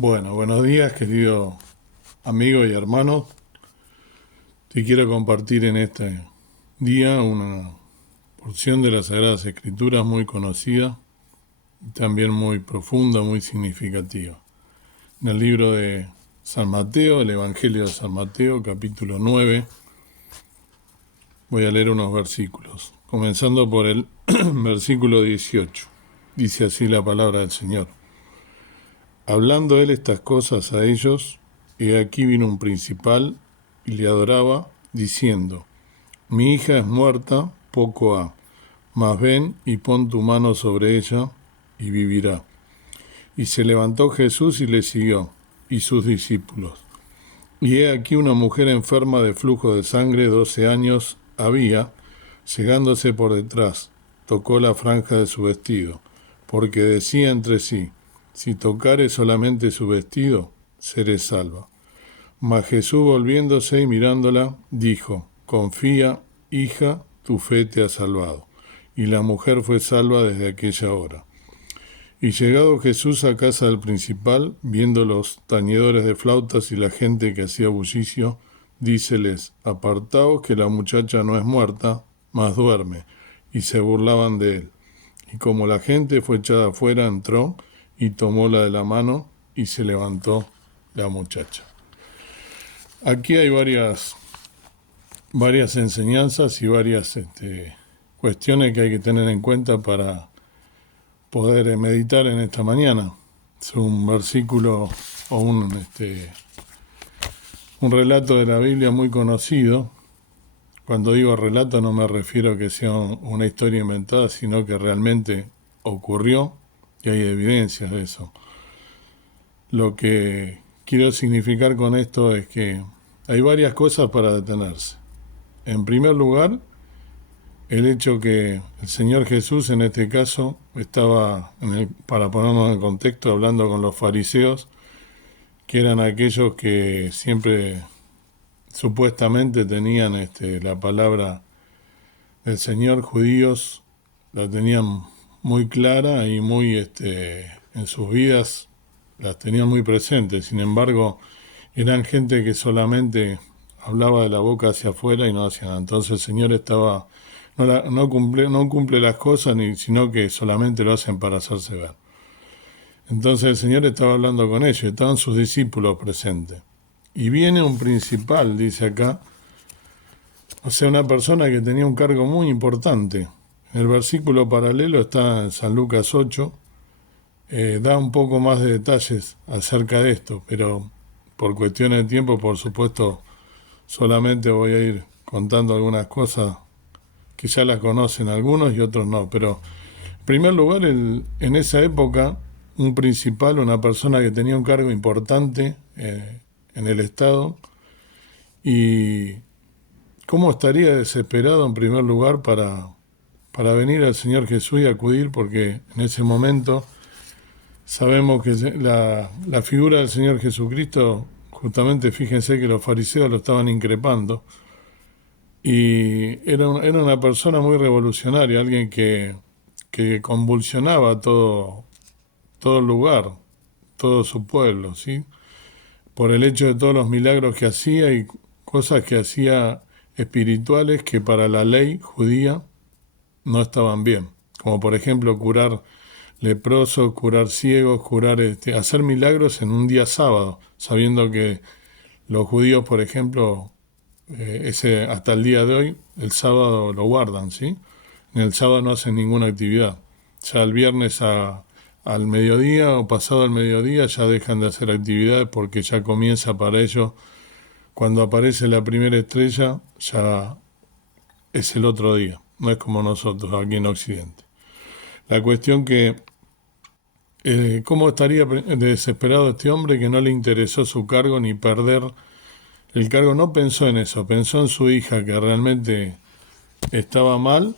Bueno, buenos días, querido amigo y hermano. Te quiero compartir en este día una porción de las Sagradas Escrituras muy conocida y también muy profunda, muy significativa. En el libro de San Mateo, el Evangelio de San Mateo, capítulo 9, voy a leer unos versículos, comenzando por el versículo 18. Dice así la palabra del Señor. Hablando él estas cosas a ellos, he aquí vino un principal y le adoraba, diciendo, mi hija es muerta, poco ha, mas ven y pon tu mano sobre ella, y vivirá. Y se levantó Jesús y le siguió, y sus discípulos. Y he aquí una mujer enferma de flujo de sangre, 12 años había, llegándose por detrás, tocó la franja de su vestido, porque decía entre sí, si tocare solamente su vestido, seré salva. Mas Jesús volviéndose y mirándola, dijo, confía, hija, tu fe te ha salvado. Y la mujer fue salva desde aquella hora. Y llegado Jesús a casa del principal, viendo los tañedores de flautas y la gente que hacía bullicio, díceles, apartaos que la muchacha no es muerta, mas duerme. Y se burlaban de él. Y como la gente fue echada afuera, entró y tomóla de la mano y se levantó la muchacha. Aquí hay varias enseñanzas y varias cuestiones que hay que tener en cuenta para poder meditar en esta mañana. Es un versículo o un relato de la Biblia muy conocido. Cuando digo relato no me refiero a que sea una historia inventada, sino que realmente ocurrió y hay evidencias de eso. Lo que quiero significar con esto es que hay varias cosas para detenerse. En primer lugar, el hecho que el Señor Jesús en este caso estaba, para ponernos en contexto, hablando con los fariseos, que eran aquellos que siempre supuestamente tenían la palabra del Señor, judíos, la tenían muy clara y muy en sus vidas las tenían muy presentes. Sin embargo, eran gente que solamente hablaba de la boca hacia afuera y no hacia nada. Entonces el Señor no cumple las cosas, sino que solamente lo hacen para hacerse ver. Entonces el Señor estaba hablando con ellos, estaban sus discípulos presentes. Y viene un principal, dice acá, o sea, una persona que tenía un cargo muy importante. El versículo paralelo está en San Lucas 8, da un poco más de detalles acerca de esto, pero por cuestiones de tiempo, por supuesto, solamente voy a ir contando algunas cosas que ya las conocen algunos y otros no. Pero, en primer lugar, en esa época, un principal, una persona que tenía un cargo importante en el Estado, y cómo estaría desesperado en primer lugar para venir al Señor Jesús y acudir, porque en ese momento sabemos que la figura del Señor Jesucristo, justamente fíjense que los fariseos lo estaban increpando, y era una persona muy revolucionaria, alguien que convulsionaba todo el lugar, todo su pueblo, ¿sí? Por el hecho de todos los milagros que hacía y cosas que hacía espirituales que para la ley judía no estaban bien, como por ejemplo curar leprosos, curar ciegos, hacer milagros en un día sábado, sabiendo que los judíos, por ejemplo, hasta el día de hoy, el sábado lo guardan, ¿sí? En el sábado no hacen ninguna actividad. Ya el viernes al mediodía o pasado al mediodía ya dejan de hacer actividades porque ya comienza para ellos, cuando aparece la primera estrella, ya es el otro día. No es como nosotros aquí en Occidente. La cuestión que, ¿cómo estaría desesperado este hombre que no le interesó su cargo ni perder el cargo? No pensó en eso, pensó en su hija que realmente estaba mal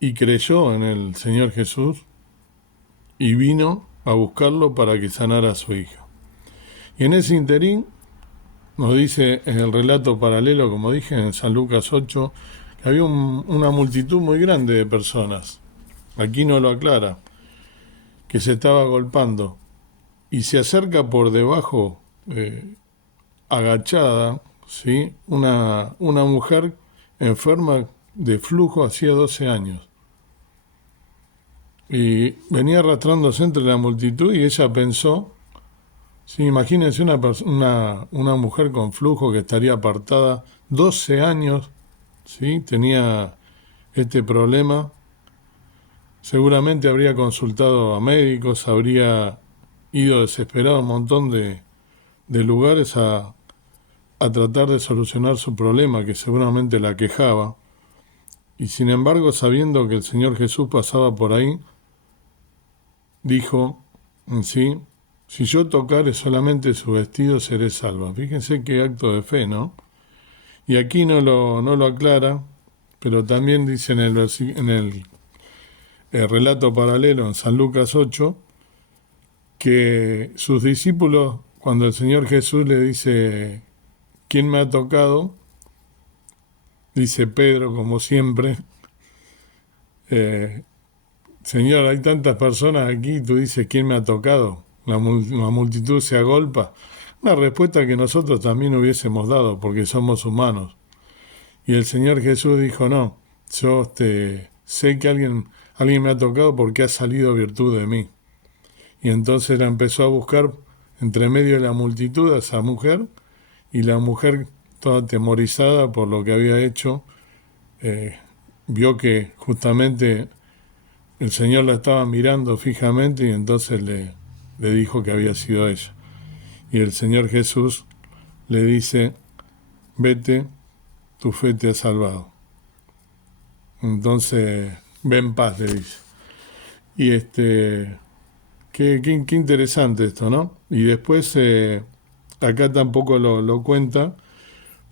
y creyó en el Señor Jesús y vino a buscarlo para que sanara a su hija. Y en ese interín nos dice en el relato paralelo, como dije, en San Lucas 8, que había una multitud muy grande de personas. Aquí no lo aclara, que se estaba agolpando y se acerca por debajo, agachada, ¿sí? Una mujer enferma de flujo hacía 12 años. Y venía arrastrándose entre la multitud y ella pensó, sí, imagínense una mujer con flujo que estaría apartada 12 años, ¿sí? Tenía este problema. Seguramente habría consultado a médicos, habría ido desesperado a un montón de lugares a tratar de solucionar su problema que seguramente la quejaba. Y sin embargo, sabiendo que el Señor Jesús pasaba por ahí, dijo, sí, si yo tocare solamente su vestido seré salva. Fíjense qué acto de fe, ¿no? Y aquí no lo aclara, pero también dice en el relato paralelo en San Lucas 8, que sus discípulos, cuando el Señor Jesús le dice, ¿quién me ha tocado? Dice Pedro, como siempre, eh, Señor, hay tantas personas aquí, tú dices, ¿quién me ha tocado? La multitud se agolpa. Una respuesta que nosotros también hubiésemos dado, porque somos humanos. Y el Señor Jesús dijo, no, yo sé que alguien me ha tocado porque ha salido virtud de mí. Y entonces la empezó a buscar entre medio de la multitud a esa mujer, y la mujer, toda atemorizada por lo que había hecho, eh, vio que justamente el Señor la estaba mirando fijamente y entonces le dijo que había sido ella. Y el Señor Jesús le dice, vete, tu fe te ha salvado. Entonces, ve en paz, le dice. Y qué interesante esto, ¿no? Y después, acá tampoco lo cuenta,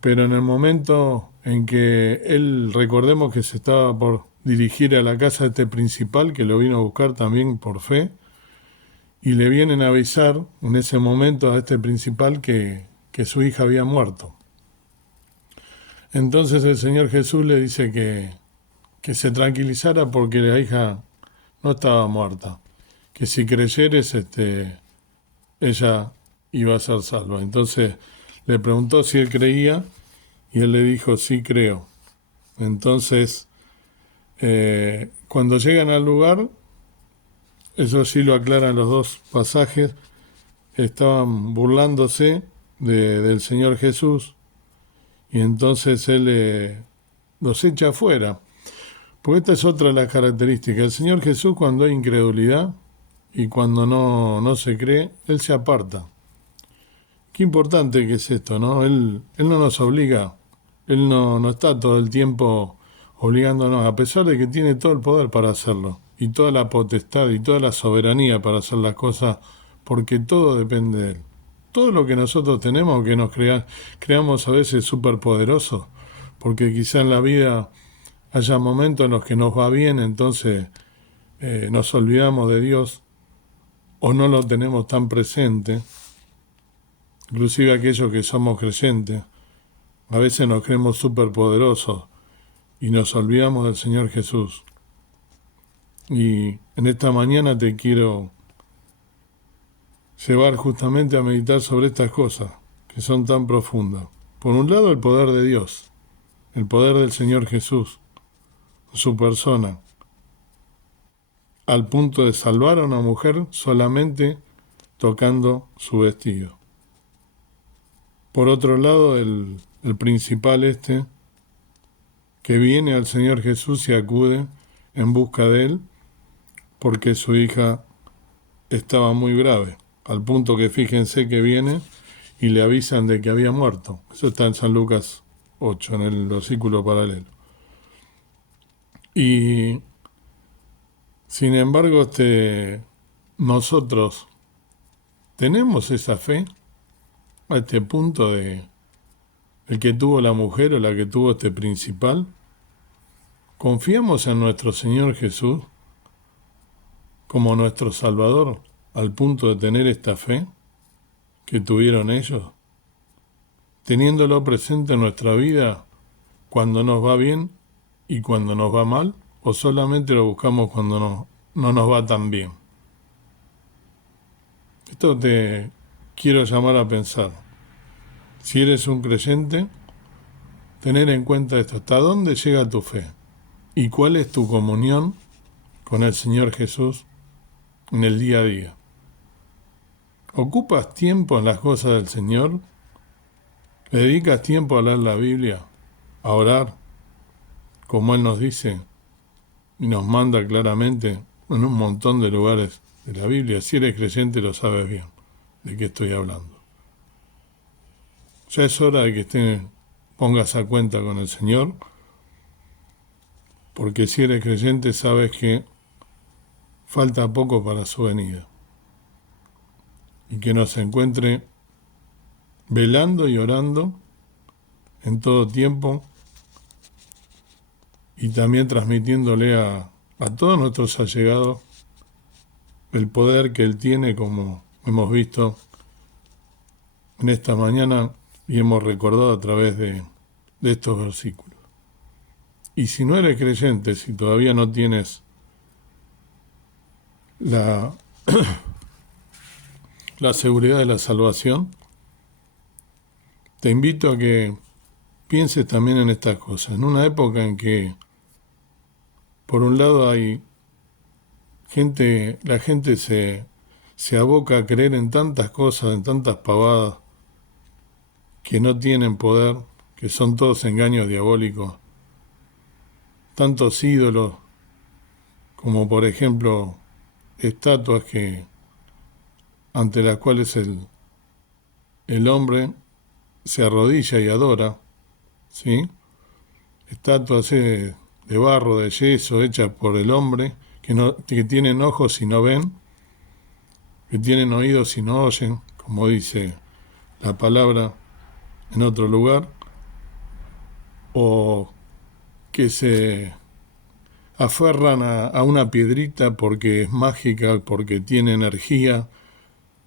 pero en el momento en que él, recordemos que se estaba por dirigir a la casa de este principal, que lo vino a buscar también por fe, y le vienen a avisar en ese momento a este principal que su hija había muerto. Entonces el Señor Jesús le dice que se tranquilizara porque la hija no estaba muerta, que si creyeres, ella iba a ser salva. Entonces le preguntó si él creía y él le dijo, sí creo. Entonces, cuando llegan al lugar, eso sí lo aclaran los dos pasajes, estaban burlándose del Señor Jesús y entonces él los echa afuera. Porque esta es otra de las características. El Señor Jesús, cuando hay incredulidad y cuando no se cree, Él se aparta. Qué importante que es esto, ¿no? Él no nos obliga, Él no está todo el tiempo obligándonos, a pesar de que tiene todo el poder para hacerlo, y toda la potestad y toda la soberanía para hacer las cosas, porque todo depende de Él. Todo lo que nosotros tenemos, que nos creamos a veces superpoderosos, porque quizá en la vida haya momentos en los que nos va bien, entonces nos olvidamos de Dios o no lo tenemos tan presente. Inclusive aquellos que somos creyentes, a veces nos creemos superpoderosos y nos olvidamos del Señor Jesús. Y en esta mañana te quiero llevar justamente a meditar sobre estas cosas que son tan profundas. Por un lado, el poder de Dios, el poder del Señor Jesús, su persona, al punto de salvar a una mujer solamente tocando su vestido. Por otro lado, el principal que viene al Señor Jesús y acude en busca de él, porque su hija estaba muy grave, al punto que fíjense que viene y le avisan de que había muerto. Eso está en San Lucas 8, en el versículo paralelo. Y sin embargo, nosotros tenemos esa fe a este punto de el que tuvo la mujer o la que tuvo este principal. ¿Confiamos en nuestro Señor Jesús como nuestro Salvador al punto de tener esta fe que tuvieron ellos? Teniéndolo presente en nuestra vida cuando nos va bien y cuando nos va mal, o solamente lo buscamos cuando no nos va tan bien. Esto esto te quiero llamar a pensar. Si eres un creyente, tener en cuenta esto. ¿Hasta dónde llega tu fe? ¿Y cuál es tu comunión con el Señor Jesús en el día a día? ¿Ocupas tiempo en las cosas del Señor? ¿Le dedicas tiempo a leer la Biblia? ¿A orar? Como Él nos dice y nos manda claramente en un montón de lugares de la Biblia. Si eres creyente lo sabes bien de qué estoy hablando. Ya es hora de que pongas a cuenta con el Señor, porque si eres creyente sabes que falta poco para su venida y que nos encuentre velando y orando en todo tiempo y también transmitiéndole a todos nuestros allegados el poder que Él tiene, como hemos visto en esta mañana y hemos recordado a través de estos versículos. Y si no eres creyente, si todavía no tienes la seguridad de la salvación, te invito a que pienses también en estas cosas. En una época en que, por un lado, la gente se aboca a creer en tantas cosas, en tantas pavadas, que no tienen poder, que son todos engaños diabólicos, tantos ídolos, como por ejemplo estatuas ante las cuales el hombre se arrodilla y adora, ¿sí? Estatuas de barro, de yeso, hechas por el hombre, que tienen ojos y no ven, que tienen oídos y no oyen, como dice la palabra en otro lugar, o que se aferran a una piedrita porque es mágica, porque tiene energía,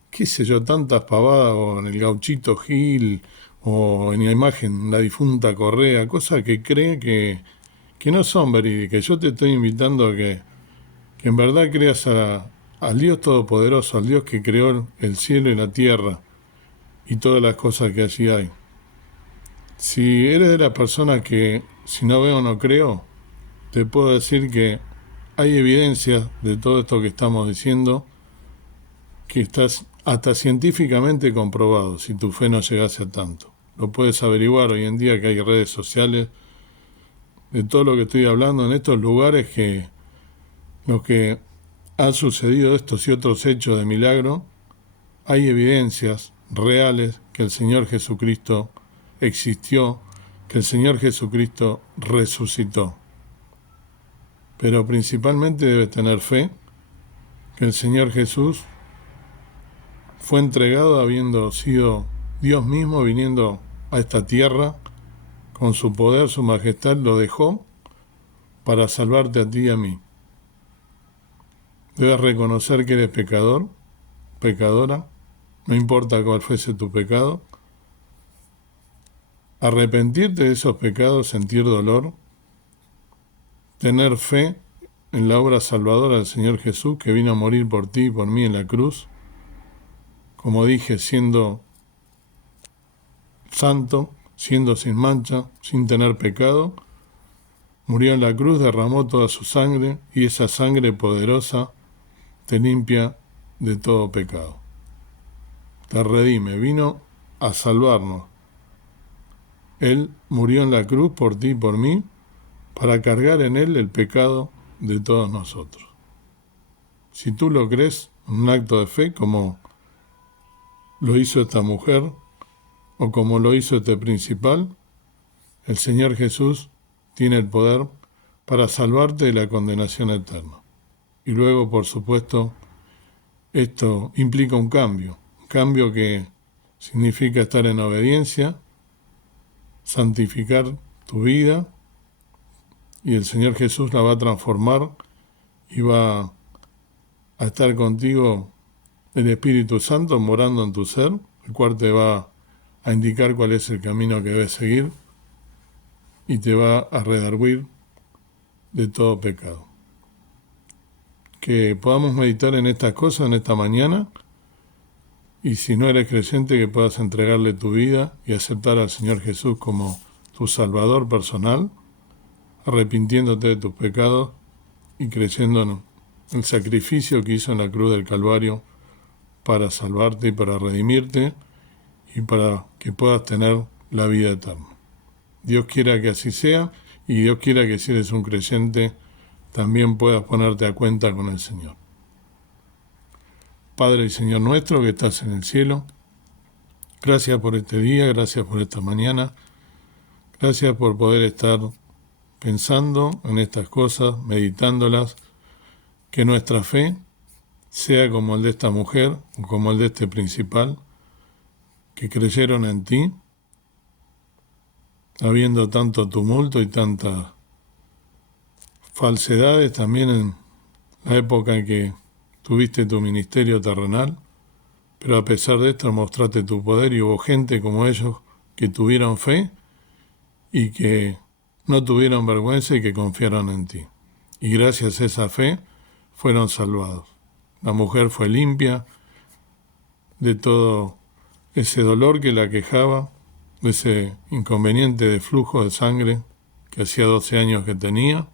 qué sé yo, tantas pavadas, o en el Gauchito Gil, o en la imagen, la difunta Correa, cosas que cree que no son verídicas. Yo te estoy invitando a que en verdad creas al Dios Todopoderoso, al Dios que creó el cielo y la tierra y todas las cosas que allí hay. Si eres de las personas que si no veo no creo, te puedo decir que hay evidencia de todo esto que estamos diciendo, que estás hasta científicamente comprobado, si tu fe no llegase a tanto. Lo puedes averiguar hoy en día que hay redes sociales de todo lo que estoy hablando en estos lugares, que lo que ha sucedido, estos y otros hechos de milagro, hay evidencias reales que el Señor Jesucristo existió, que el Señor Jesucristo resucitó. Pero principalmente debes tener fe que el Señor Jesús fue entregado habiendo sido Dios mismo viniendo a esta tierra, con su poder, su majestad, lo dejó para salvarte a ti y a mí. Debes reconocer que eres pecador, pecadora, no importa cuál fuese tu pecado, arrepentirte de esos pecados, sentir dolor, tener fe en la obra salvadora del Señor Jesús, que vino a morir por ti y por mí en la cruz, como dije, siendo santo, siendo sin mancha, sin tener pecado, murió en la cruz, derramó toda su sangre, y esa sangre poderosa te limpia de todo pecado. Te redime, vino a salvarnos. Él murió en la cruz por ti y por mí, para cargar en Él el pecado de todos nosotros. Si tú lo crees, un acto de fe, como lo hizo esta mujer, o como lo hizo este principal, el Señor Jesús tiene el poder para salvarte de la condenación eterna. Y luego, por supuesto, esto implica un cambio que significa estar en obediencia, santificar tu vida, y el Señor Jesús la va a transformar y va a estar contigo el Espíritu Santo morando en tu ser, el cual te va a indicar cuál es el camino que debes seguir y te va a redarguir de todo pecado. Que podamos meditar en estas cosas en esta mañana Y si no eres creyente, que puedas entregarle tu vida y aceptar al Señor Jesús como tu Salvador personal, arrepintiéndote de tus pecados y creyendo en el sacrificio que hizo en la cruz del Calvario para salvarte y para redimirte y para que puedas tener la vida eterna. Dios quiera que así sea, y Dios quiera que si eres un creyente también puedas ponerte a cuenta con el Señor. Padre y Señor nuestro que estás en el cielo, gracias por este día, gracias por esta mañana, gracias por poder estar pensando en estas cosas, meditándolas, que nuestra fe sea como el de esta mujer o como el de este principal, que creyeron en ti, habiendo tanto tumulto y tantas falsedades también en la época en que tuviste tu ministerio terrenal, pero a pesar de esto mostraste tu poder y hubo gente como ellos que tuvieron fe y que no tuvieron vergüenza y que confiaron en ti. Y gracias a esa fe fueron salvados. La mujer fue limpia de todo ese dolor que la quejaba, de ese inconveniente de flujo de sangre que hacía 12 años que tenía,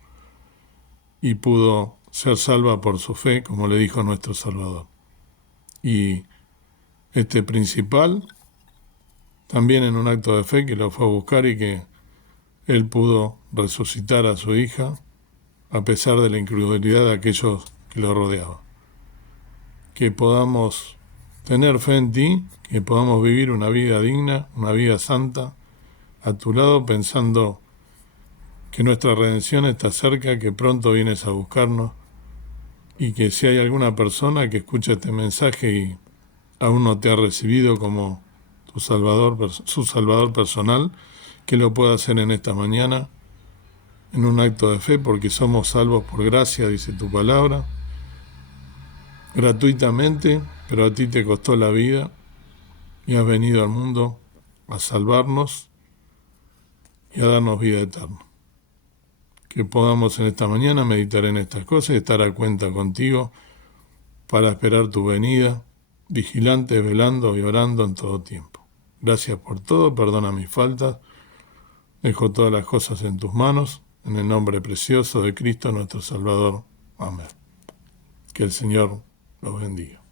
y pudo ser salva por su fe, como le dijo nuestro Salvador. Y este principal, también en un acto de fe que lo fue a buscar y que él pudo resucitar a su hija, a pesar de la incredulidad de aquellos que lo rodeaban. Que podamos tener fe en ti, que podamos vivir una vida digna, una vida santa, a tu lado, pensando que nuestra redención está cerca, que pronto vienes a buscarnos, y que si hay alguna persona que escucha este mensaje y aún no te ha recibido como tu Salvador, su Salvador personal, que lo pueda hacer en esta mañana, en un acto de fe, porque somos salvos por gracia, dice tu palabra, gratuitamente, pero a ti te costó la vida y has venido al mundo a salvarnos y a darnos vida eterna. Que podamos en esta mañana meditar en estas cosas y estar a cuenta contigo para esperar tu venida, vigilantes, velando y orando en todo tiempo. Gracias por todo, perdona mis faltas, dejo todas las cosas en tus manos, en el nombre precioso de Cristo nuestro Salvador. Amén. Que el Señor los bendiga.